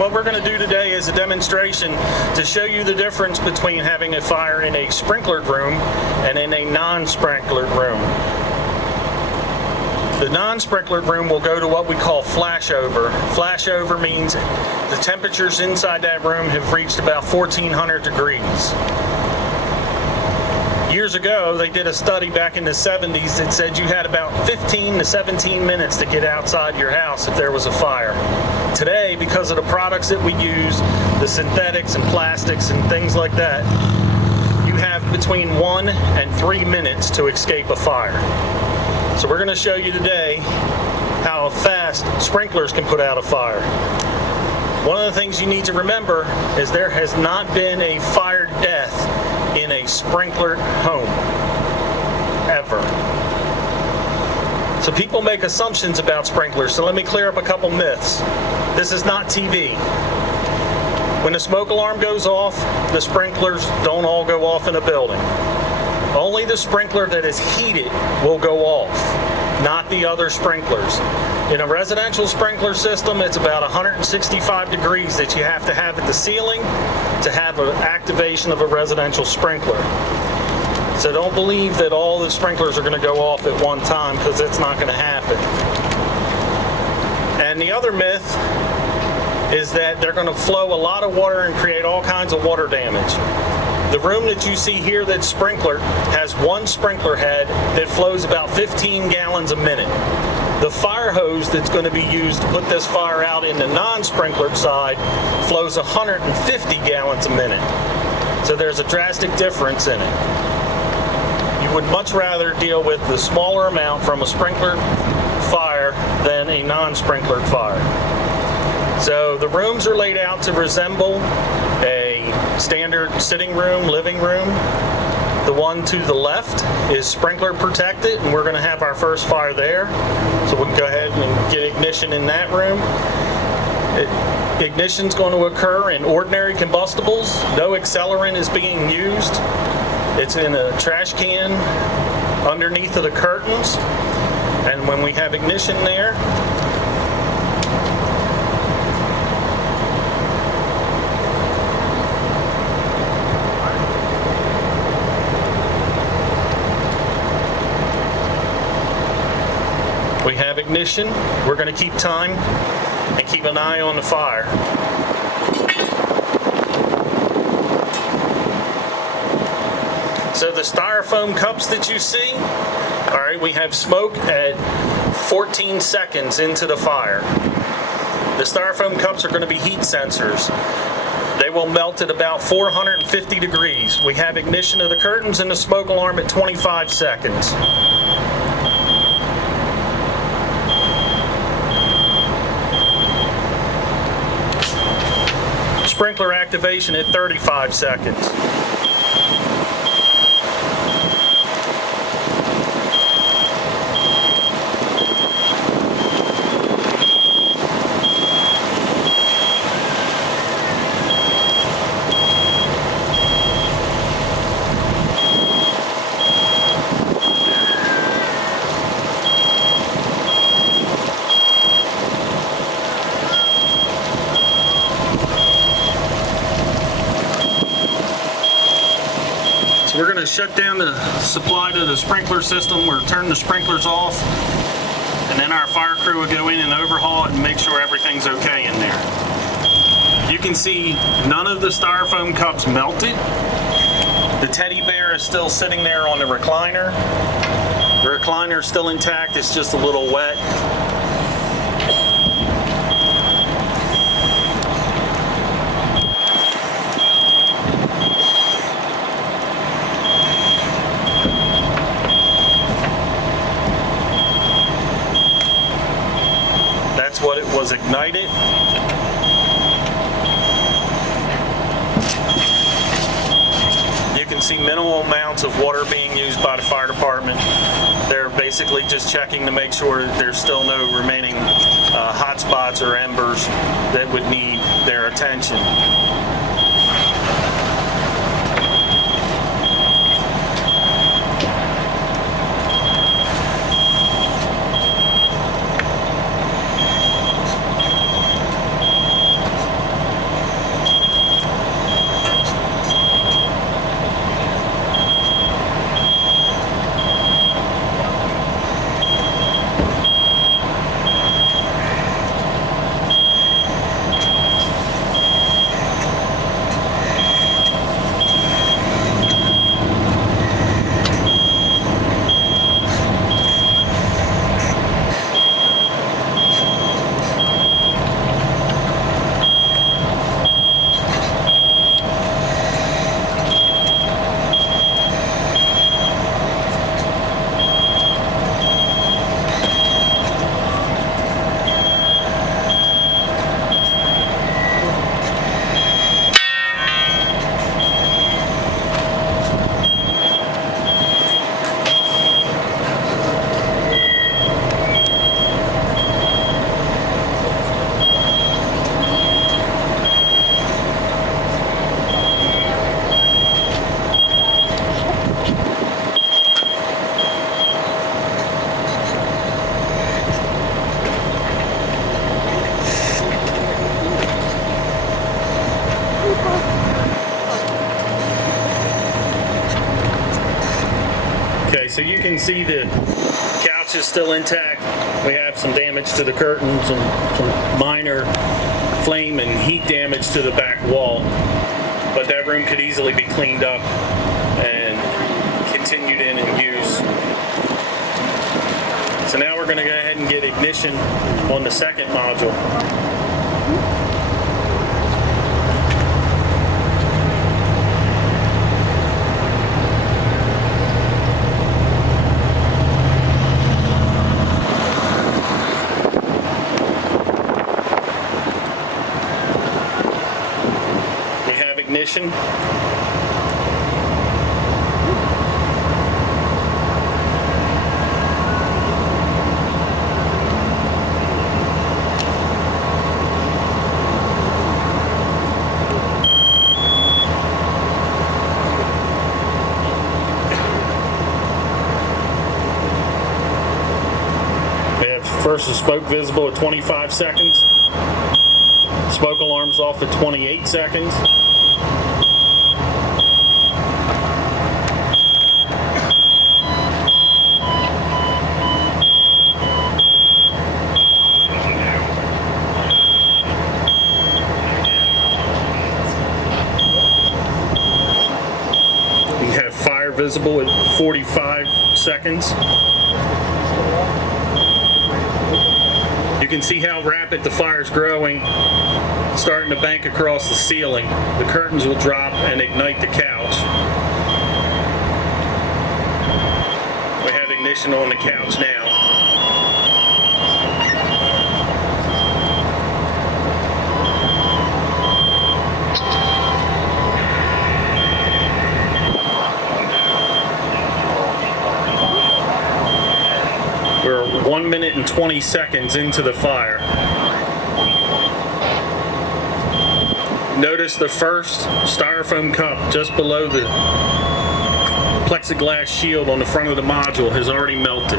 what we're going to do today is a demonstration to show you the difference between having a fire in a sprinklered room and in a non-sprinklered room. The non-sprinklered room will go to what we call flashover. Flashover means the temperatures inside that room have reached about 1400 degrees. Years ago, they did a study back in the 70s that said you had about 15 to 17 minutes to get outside your house if there was a fire. Today, because of the products that we use, the synthetics and plastics and things like that, you have between 1 and 3 minutes to escape a fire. So we're going to show you today how fast sprinklers can put out a fire. One of the things you need to remember is there has not been a fire death in a sprinklered home, ever. So people make assumptions about sprinklers, so let me clear up a couple myths. This is not TV. When the smoke alarm goes off, the sprinklers don't all go off in a building. Only the sprinkler that is heated will go off, not the other sprinklers. In a residential sprinkler system, it's about 165 degrees that you have to have at the ceiling to have an activation of a residential sprinkler. So don't believe that all the sprinklers are going to go off at one time, because it's not going to happen. And the other myth is that they're going to flow a lot of water and create all kinds of water damage. The room that you see here that's sprinklered has one sprinkler head that flows about 15 gallons a minute. The fire hose that's going to be used to put this fire out in the non-sprinklered side flows 150 gallons a minute. So there's a drastic difference in it. You would much rather deal with the smaller amount from a sprinklered fire than a non-sprinklered fire. So the rooms are laid out to resemble a standard sitting room, living room. The one to the left is sprinkler protected, and we're going to have our first fire there. So we can go ahead and get ignition in that room. Ignition's going to occur in ordinary combustibles. No accelerant is being used. It's in a trash can underneath of the curtains. And when we have ignition there, we have ignition. We're going to keep time and keep an eye on the fire. So the styrofoam cups that you see, all right, we have smoke at 14 seconds into the fire. The styrofoam cups are going to be heat sensors. They will melt at about 450 degrees. We have ignition of the curtains and the smoke alarm at 25 seconds. Sprinkler activation at 35 seconds. So we're going to shut down the supply to the sprinkler system. We'll turn the sprinklers off, and then our fire crew will go in and overhaul it and make sure everything's okay in there. You can see none of the styrofoam cups melted. The teddy bear is still sitting there on the recliner. The recliner is still intact, it's just a little wet. That's what it was ignited. You can see minimal amounts of water being used by the fire department. They're basically just checking to make sure that there's still no remaining hot spots or embers that would need their attention. see the couch is still intact. We have some damage to the curtains and some minor flame and heat damage to the back wall. But that room could easily be cleaned up and continued in use. So now we're going to go ahead and get ignition on the second module. We have ignition. First is smoke visible at 25 seconds. Smoke alarm's off at 28 seconds. We have fire visible at 45 seconds. You can see how rapid the fire is growing, starting to bank across the ceiling. The curtains will drop and ignite the couch. We have ignition on the couch now. We're 1 minute and 20 seconds into the fire. Notice the first styrofoam cup just below the plexiglass shield on the front of the module has already melted.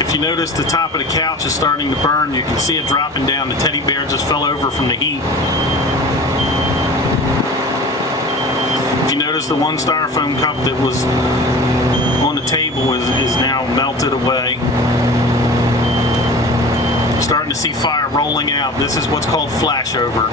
If you notice, the top of the couch is starting to burn. You can see it dropping down. The teddy bear just fell over from the heat. If you notice, the one styrofoam cup that was on the table is now melted away. Starting to see fire rolling out. This is what's called flashover.